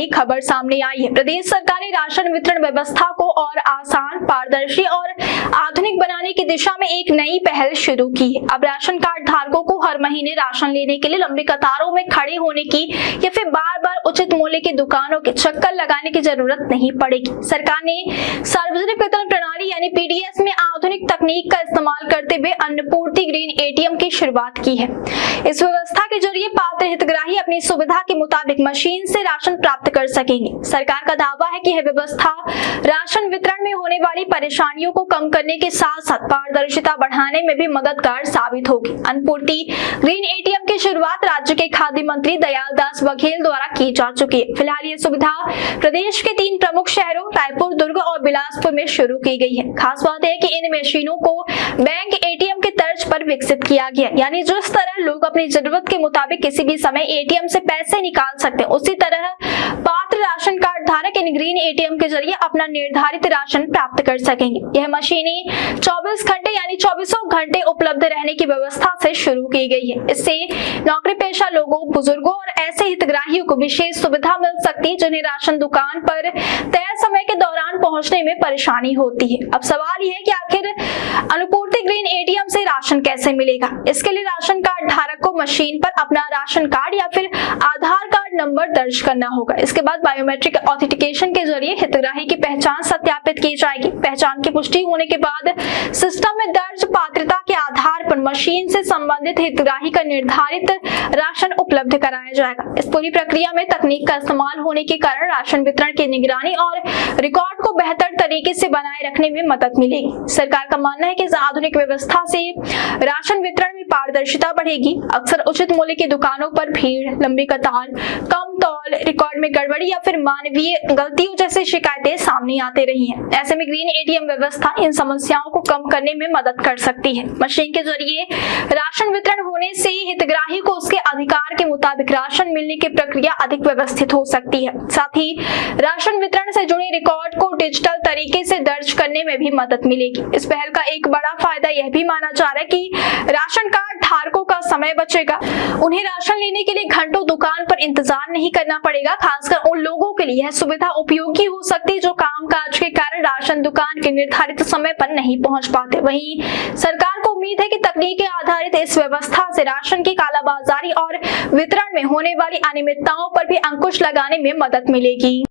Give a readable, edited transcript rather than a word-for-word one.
बड़ी खबर सामने आई है। प्रदेश सरकार ने राशन वितरण व्यवस्था को और आसान, पारदर्शी और आधुनिक बनाने की दिशा में एक नई पहल शुरू की है। अब राशन कार्ड धारकों को हर महीने राशन लेने के लिए लंबी कतारों में खड़े होने की या फिर बार बार उचित मूल्य की दुकानों के चक्कर लगाने की जरूरत नहीं पड़ेगी। सरकार ने सार्वजनिक वितरण प्रणाली यानी पीडीएस में आधुनिक तकनीक का इस्तेमाल करते हुए अन्नपूर्ति ग्रीन एटीएम की शुरुआत की है। इस व्यवस्था के जरिए पात्र हितग्राही अपनी सुविधा के मुताबिक मशीन से राशन प्राप्त कर सकेंगे। सरकार का दावा है कि यह व्यवस्था राशन वितरण में होने वाली परेशानियों को कम करने के साथ साथ पारदर्शिता बढ़ाने में भी मददगार साबित होगी। अन्नपूर्ति ग्रीन एटीएम की शुरुआत राज्य के खाद्य मंत्री दयाल दास बघेल द्वारा की जा चुकी है। फिलहाल ये सुविधा प्रदेश के 3 प्रमुख शहरों रायपुर, दुर्ग और बिलासपुर में शुरू की गई है। खास बात है कि इन मशीनों को बैंक एटीएम के तर्ज पर विकसित किया गया, यानी जिस तरह लोग अपनी जरूरत के मुताबिक किसी भी समय एटीएम से पैसे निकाल सकते हैं, उसी तरह पात्र राशन कार्ड धारक इन ग्रीन एटीएम के जरिए अपना निर्धारित राशन प्राप्त कर सकेंगे। यह मशीनें 24 घंटे यानी 24 घंटे उपलब्ध रहने की व्यवस्था से शुरू की गई है। इससे नौकरी पेशा लोगों, बुजुर्गों और ऐसे हितग्राहियों को विशेष सुविधा मिल सकती है जिन्हें राशन दुकान पर तय समय के दौरान पहुंचने में परेशानी होती है। अब सवाल यह है कि आखिर अन्नपूर्ति ग्रीन एटीएम से राशन कैसे मिलेगा। इसके लिए राशन कार्ड धारक को मशीन पर अपना राशन कार्ड या फिर आधार कार्ड नंबर दर्ज करना होगा। इसके बाद बायोमेट्रिक ऑथेंटिकेशन के जरिए हितग्राही की पहचान सत्यापित की जाएगी। पहचान की पुष्टि होने के बाद सिस्टम में दर्ज पात्रता के आधार पर मशीन से संबंधित हितग्राही का निर्धारित राशन उपलब्ध कराया जाएगा। इस पूरी प्रक्रिया में तकनीक का इस्तेमाल होने के कारण राशन वितरण की निगरानी और रिकॉर्ड को बेहतर तरीके से बनाए रखने में मदद मिलेगी। सरकार का मानना है कि इस आधुनिक व्यवस्था से राशन वितरण में पारदर्शिता बढ़ेगी। अक्सर उचित मूल्य की दुकानों पर भीड़, लंबी कतार, कम तौल, रिकॉर्ड में गड़बड़ी या फिर मानवीय गलतियों जैसी शिकायतें सामने आते रही हैं। ऐसे में ग्रीन एटीएम व्यवस्था इन समस्याओं को कम करने में मदद कर सकती है। मशीन के जरिए राशन वितरण होने से हितग्राही को उसके अधिकार के मुताबिक राशन मिलने की प्रक्रिया अधिक व्यवस्थित हो सकती है। साथ ही राशन वितरण से जुड़े रिकॉर्ड को डिजिटल तरीके से दर्ज करने में भी मदद मिलेगी। इस पहल का एक बड़ा फायदा यह भी माना जा रहा है कि राशन कार्ड धारकों का समय बचेगा। उन्हें राशन लेने के लिए घंटों दुकान पर इंतजार नहीं करना पड़ेगा। खासकर उन लोगों के लिए यह सुविधा उपयोगी हो सकती है जो कामकाज के कारण राशन दुकान के निर्धारित समय पर नहीं पहुंच पाते। वहीं सरकार को उम्मीद है कि तकनीक आधारित इस व्यवस्था से राशन की कालाबाजारी और वितरण में होने वाली अनियमितताओं पर भी अंकुश लगाने में मदद मिलेगी।